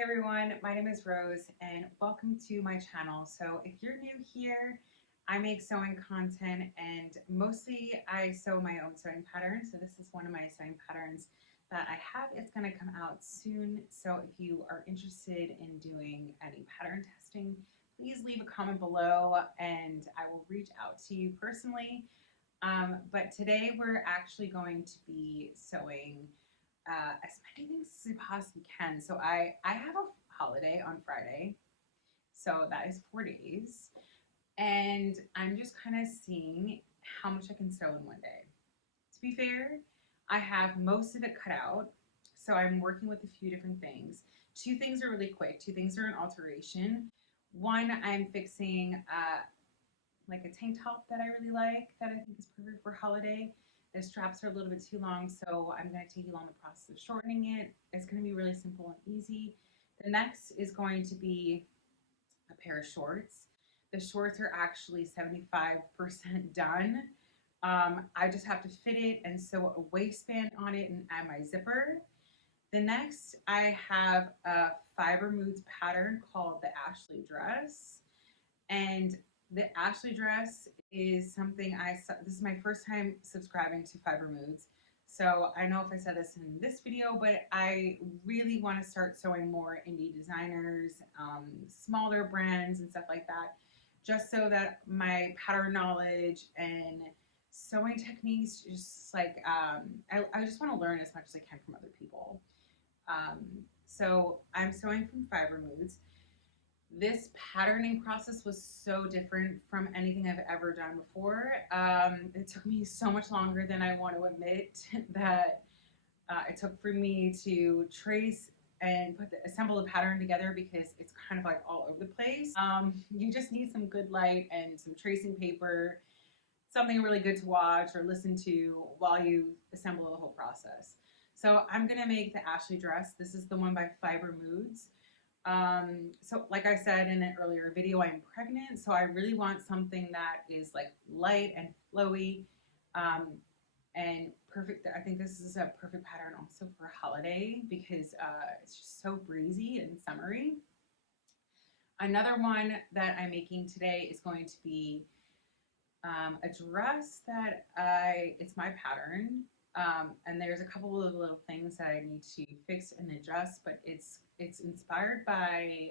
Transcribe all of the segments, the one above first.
Hey everyone, my name is Rose and welcome to my channel. So if you're new here, I make sewing content and mostly I sew my own sewing patterns. So this is one of my sewing patterns that I have. It's going to come out soon. So if you are interested in doing any pattern testing, please leave a comment below and I will reach out to you personally. But today we're actually going to be sewing as many things as I possibly can. So I have a holiday on Friday, so that is 4 days, and I'm just kind of seeing how much I can sew in one day. To be fair, I have most of it cut out, so I'm working with a few different things. Two things are really quick. Two things are an alteration. One, I'm fixing like a tank top that I really like that I think is perfect for holiday. The straps are a little bit too long, so I'm going to take you along the process of shortening it. It's going to be really simple and easy. The next is going to be a pair of shorts. The shorts are actually 75% done. I just have to fit it and sew a waistband on it and add my zipper. The next, I have a Fibre Moods pattern called the Ashley dress. And the Ashley dress is something this is my first time subscribing to Fibre Moods. So I don't know if I said this in this video, but I really want to start sewing more indie designers, smaller brands and stuff like that, just so that my pattern knowledge and sewing techniques, just like, I just want to learn as much as I can from other people. Um, so I'm sewing from Fibre Moods. This patterning process was so different from anything I've ever done before. It took me so much longer than I want to admit that it took for me to trace and assemble the pattern together because it's kind of like all over the place. You just need some good light and some tracing paper, something really good to watch or listen to while you assemble the whole process. So I'm gonna make the Ashley dress. This is the one by Fibre Moods. So like I said in an earlier video, I'm pregnant, so I really want something that is like light and flowy, and perfect. I think this is a perfect pattern also for a holiday because it's just so breezy and summery. Another one that I'm making today is going to be a dress that it's my pattern. And there's a couple of little things that I need to fix and adjust, but it's inspired by,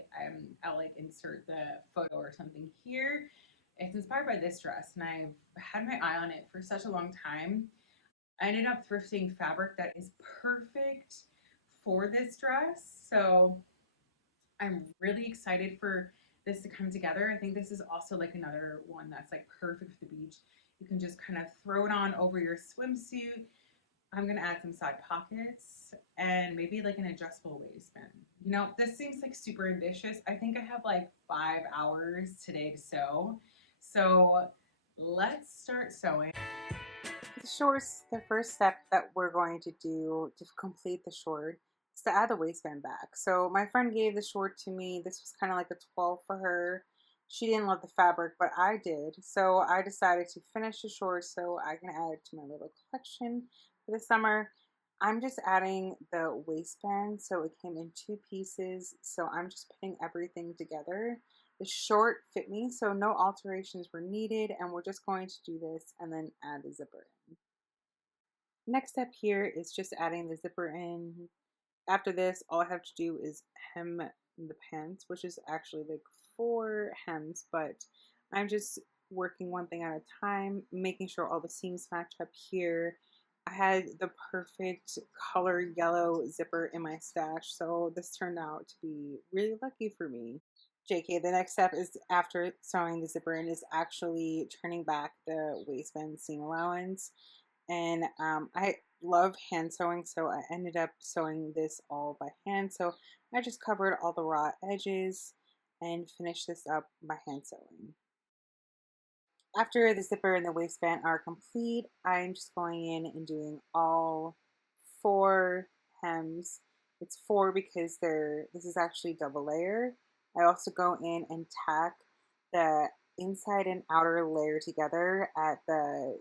I'll like insert the photo or something here. It's inspired by this dress, and I've had my eye on it for such a long time. I ended up thrifting fabric that is perfect for this dress, so I'm really excited for this to come together. I think this is also like another one that's like perfect for the beach. You can just kind of throw it on over your swimsuit. I'm gonna add some side pockets and maybe like an adjustable waistband. You know, this seems like super ambitious. I think I have like 5 hours today to sew. So let's start sewing. The shorts, the first step that we're going to do to complete the short is to add the waistband back. So my friend gave the short to me. This was kind of like a 12 for her. She didn't love the fabric, but I did. So I decided to finish the short so I can add it to my little collection for the summer. I'm just adding the waistband, so it came in 2 pieces. So I'm just putting everything together. The short fit me, so no alterations were needed, and we're just going to do this and then add the zipper in. Next step here is just adding the zipper in. After this, all I have to do is hem the pants, which is actually like 4 hems, but I'm just working one thing at a time, making sure all the seams match up here. I had the perfect color yellow zipper in my stash, so this turned out to be really lucky for me. JK, the next step is after sewing the zipper in is actually turning back the waistband seam allowance. And I love hand sewing, so I ended up sewing this all by hand. So I just covered all the raw edges and finished this up by hand sewing. After the zipper and the waistband are complete, I'm just going in and doing all 4 hems. It's 4 because this is actually double layer. I also go in and tack the inside and outer layer together at the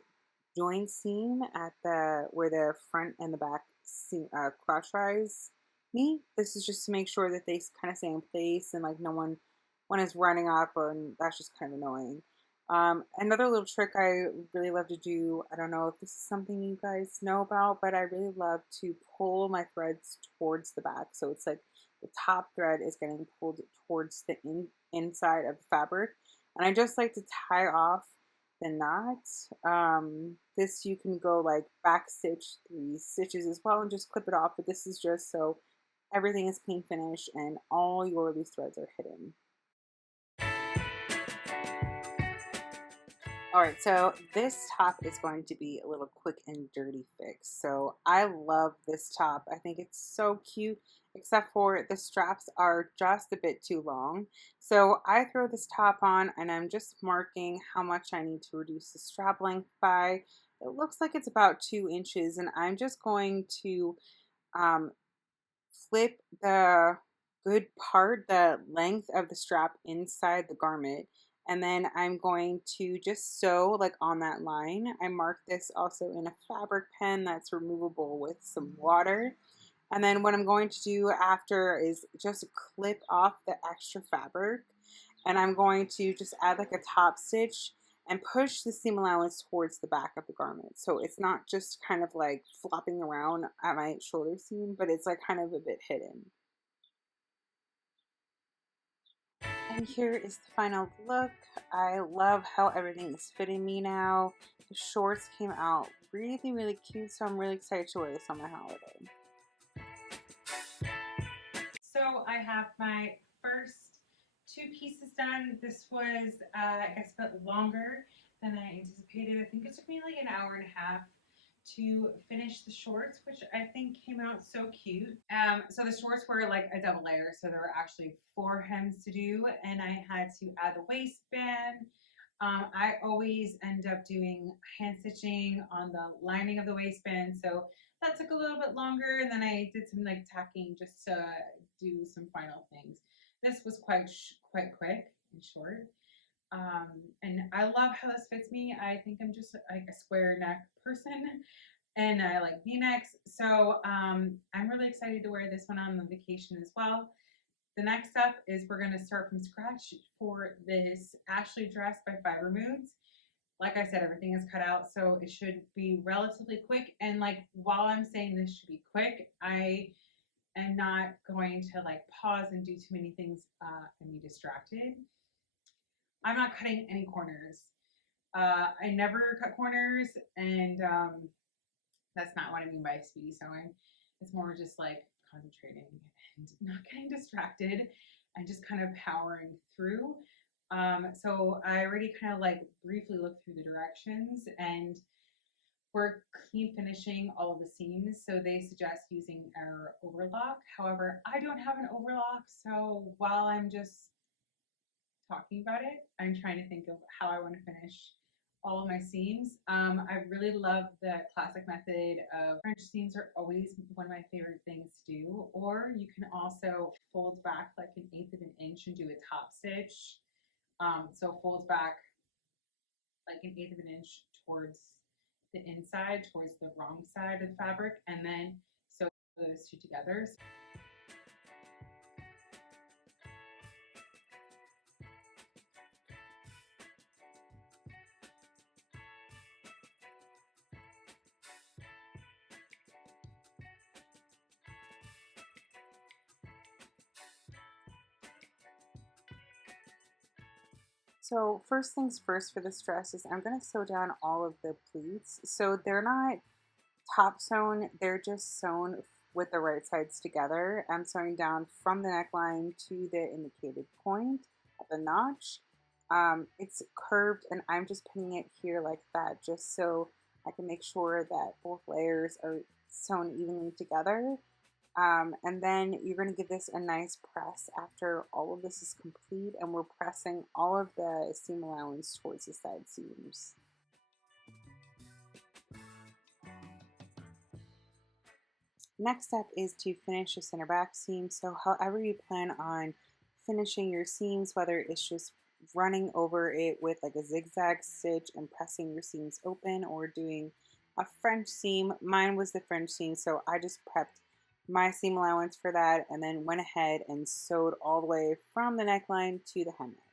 joint seam at the where the front and the back seam, cross rise Me, this is just to make sure that they kind of stay in place and like no one is running up, and that's just kind of annoying. Another little trick I really love to do, I don't know if this is something you guys know about, but I really love to pull my threads towards the back. So it's like the top thread is getting pulled towards the inside of the fabric. And I just like to tie off the knot. This you can go like back stitch 3 stitches as well and just clip it off, but this is just so everything is clean finish and all your loose threads are hidden. All right, so this top is going to be a little quick and dirty fix. So I love this top. I think it's so cute, except for the straps are just a bit too long. So I throw this top on and I'm just marking how much I need to reduce the strap length by. It looks like it's about 2 inches, and I'm just going to um, flip the good part, the length of the strap inside the garment. And then I'm going to just sew like on that line. I mark this also in a fabric pen that's removable with some water. And then what I'm going to do after is just clip off the extra fabric. And I'm going to just add like a top stitch and push the seam allowance towards the back of the garment. So it's not just kind of like flopping around at my shoulder seam, but it's like kind of a bit hidden. And here is the final look. I love how everything is fitting me now. The shorts came out really, really cute, so I'm really excited to wear this on my holiday. So I have my first 2 pieces done. This was, I guess, a bit longer than I anticipated. I think it took me like an hour and a half to finish the shorts, which I think came out so cute. So the shorts were like a double layer, so there were actually 4 hems to do, and I had to add the waistband. I always end up doing hand stitching on the lining of the waistband, so that took a little bit longer. And then I did some like tacking just to do some final things. This was quite quick and short. And I love how this fits me. I think I'm just like a square neck person, and I like V-necks. So I'm really excited to wear this one on the vacation as well. The next step is we're going to start from scratch for this Ashley dress by Fibre Moods. Like I said, everything is cut out, so it should be relatively quick. And like while I'm saying this should be quick, I am not going to like pause and do too many things and be distracted. I'm not cutting any corners. I never cut corners, and that's not what I mean by speedy sewing. It's more just like concentrating and not getting distracted and just kind of powering through. So I already kind of like briefly looked through the directions, and we're clean finishing all of the seams. So they suggest using our overlock. However, I don't have an overlock. So while I'm just talking about it, I'm trying to think of how I want to finish all of my seams. I really love the classic method of French seams are always one of my favorite things to do. Or you can also fold back like 1/8 of an inch and do a top stitch. So folds back like 1/8 of an inch towards the inside, towards the wrong side of the fabric, and then sew those two together. So first things first for this dress is I'm going to sew down all of the pleats. So they're not top sewn, they're just sewn with the right sides together. I'm sewing down from the neckline to the indicated point at the notch. It's curved and I'm just pinning it here like that just so I can make sure that both layers are sewn evenly together. And then you're going to give this a nice press after all of this is complete, and we're pressing all of the seam allowance towards the side seams. Next step is to finish the center back seam. So however you plan on finishing your seams, whether it's just running over it with like a zigzag stitch and pressing your seams open, or doing a French seam. Mine was the French seam, so I just prepped my seam allowance for that, and then went ahead and sewed all the way from the neckline to the hem edge.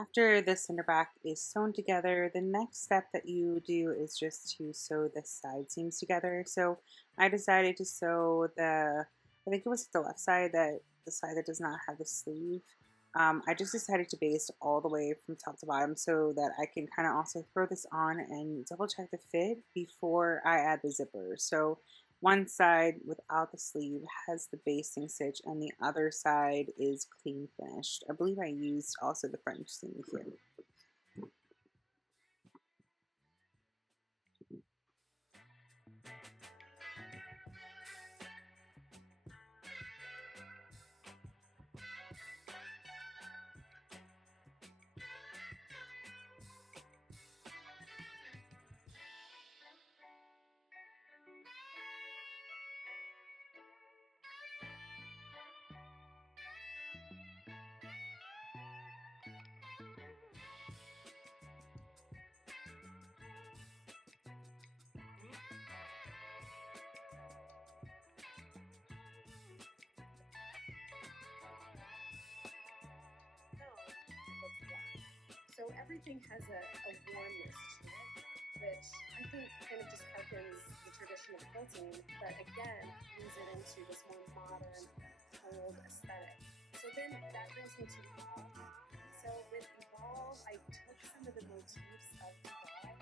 After the center back is sewn together, the next step that you do is just to sew the side seams together. So I decided to sew I think it was the left side, the side that does not have the sleeve. I just decided to baste all the way from top to bottom so that I can kind of also throw this on and double check the fit before I add the zipper. So one side without the sleeve has the basting stitch and the other side is clean finished. I believe I used also the French seam here. So everything has a warmness to it, which I think kind of just harkens the tradition of quilting, but again, brings it into this more modern, bold aesthetic. So then that brings me to Evolve. So with Evolve, I took some of the motifs of Evolve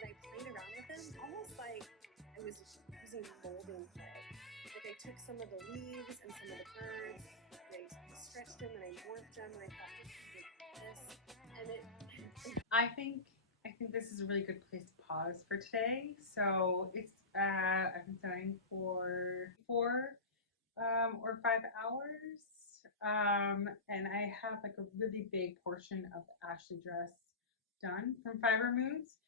and I played around with them almost like I was using molding clay. Like I took some of the leaves and some of the birds, and I stretched them and I morphed them, and I thought, this, and I think this is a really good place to pause for today. So it's I've been sewing for 4 or 5 hours, and I have like a really big portion of the Ashley dress done from Fibre Moods.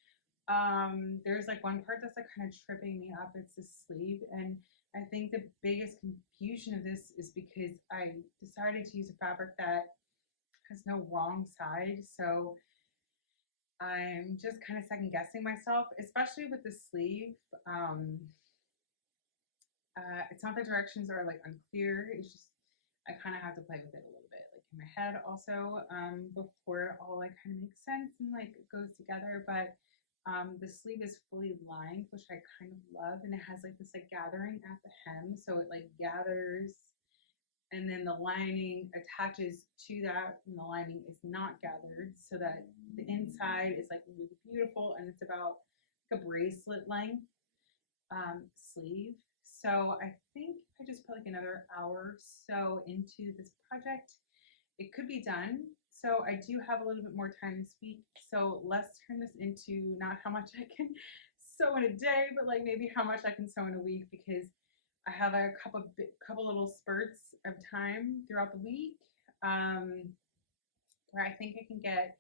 There's like one part that's like kind of tripping me up. It's the sleeve, and I think the biggest confusion of this is because I decided to use a fabric that has no wrong side. So I'm just kind of second guessing myself, especially with the sleeve. It's not the directions are like unclear. It's just I kind of have to play with it a little bit, like in my head also, before it all like kind of makes sense and like goes together. But the sleeve is fully lined, which I kind of love, and it has like this like gathering at the hem, so it like gathers, and then the lining attaches to that, and the lining is not gathered, so that the inside is like really beautiful, and it's about like a bracelet length sleeve. So I think if I just put like another hour or so into this project, it could be done. So I do have a little bit more time this week. So let's turn this into not how much I can sew in a day, but like maybe how much I can sew in a week, because I have a couple little spurts of time throughout the week, where I think I can get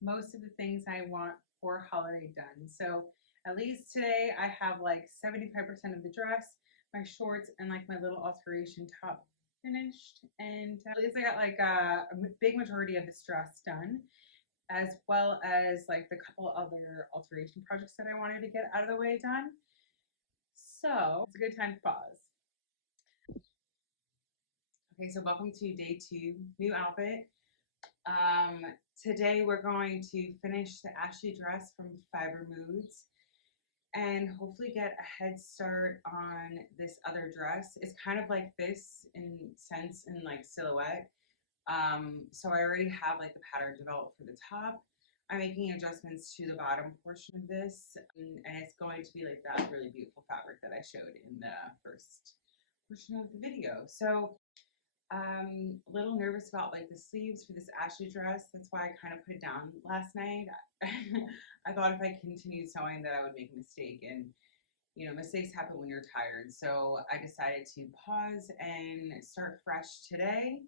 most of the things I want for holiday done. So at least today I have like 75% of the dress, my shorts, and like my little alteration top finished. And at least I got like a big majority of this dress done, as well as like the couple other alteration projects that I wanted to get out of the way done. So it's a good time to pause. Okay, so welcome to day 2, new outfit. Today we're going to finish the Ashley dress from Fibre Moods and hopefully get a head start on this other dress. It's kind of like this in sense and like silhouette. So I already have like the pattern developed for the top. I'm making adjustments to the bottom portion of this, and it's going to be like that really beautiful fabric that I showed in the first portion of the video. So A little nervous about like the sleeves for this Ashley dress. That's why I kind of put it down last night. I thought if I continued sewing that I would make a mistake, and you know, mistakes happen when you're tired. So I decided to pause and start fresh today.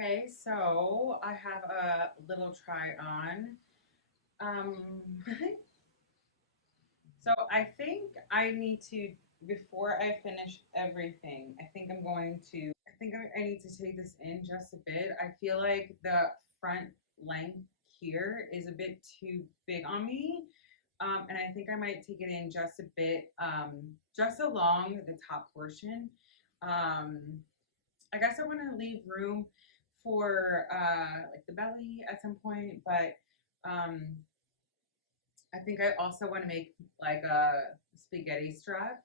Okay, so I have a little try on. Um, so I think I need to, before I finish everything, I think I need to take this in just a bit. I feel like the front length here is a bit too big on me. And I think I might take it in just a bit, just along the top portion. Um, I guess I want to leave room for like the belly at some point, but um, I think I also want to make like a spaghetti strap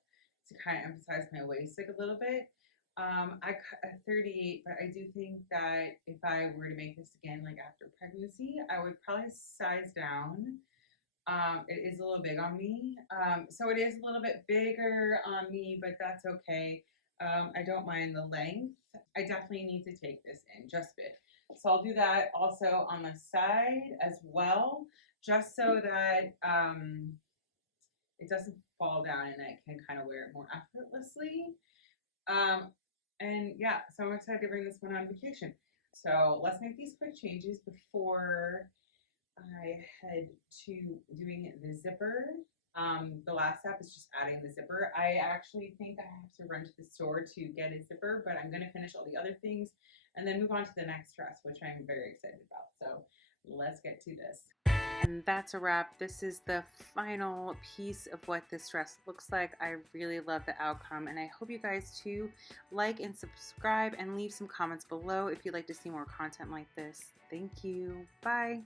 to kind of emphasize my waist like a little bit. I cut a 38, but I do think that if I were to make this again, like after pregnancy, I would probably size down. It is a little big on me. So it is a little bit bigger on me, but that's okay. I don't mind the length. I definitely need to take this in just a bit. So I'll do that also on the side as well, just so that it doesn't fall down and I can kind of wear it more effortlessly. Um, and yeah, so I'm excited to bring this one on vacation. So let's make these quick changes before I head to doing the zipper. The last step is just adding the zipper. I actually think I have to run to the store to get a zipper, but I'm going to finish all the other things and then move on to the next dress, which I'm very excited about. So let's get to this. And that's a wrap. This is the final piece of what this dress looks like. I really love the outcome, and I hope you guys too like and subscribe and leave some comments below if you'd like to see more content like this. Thank you. Bye.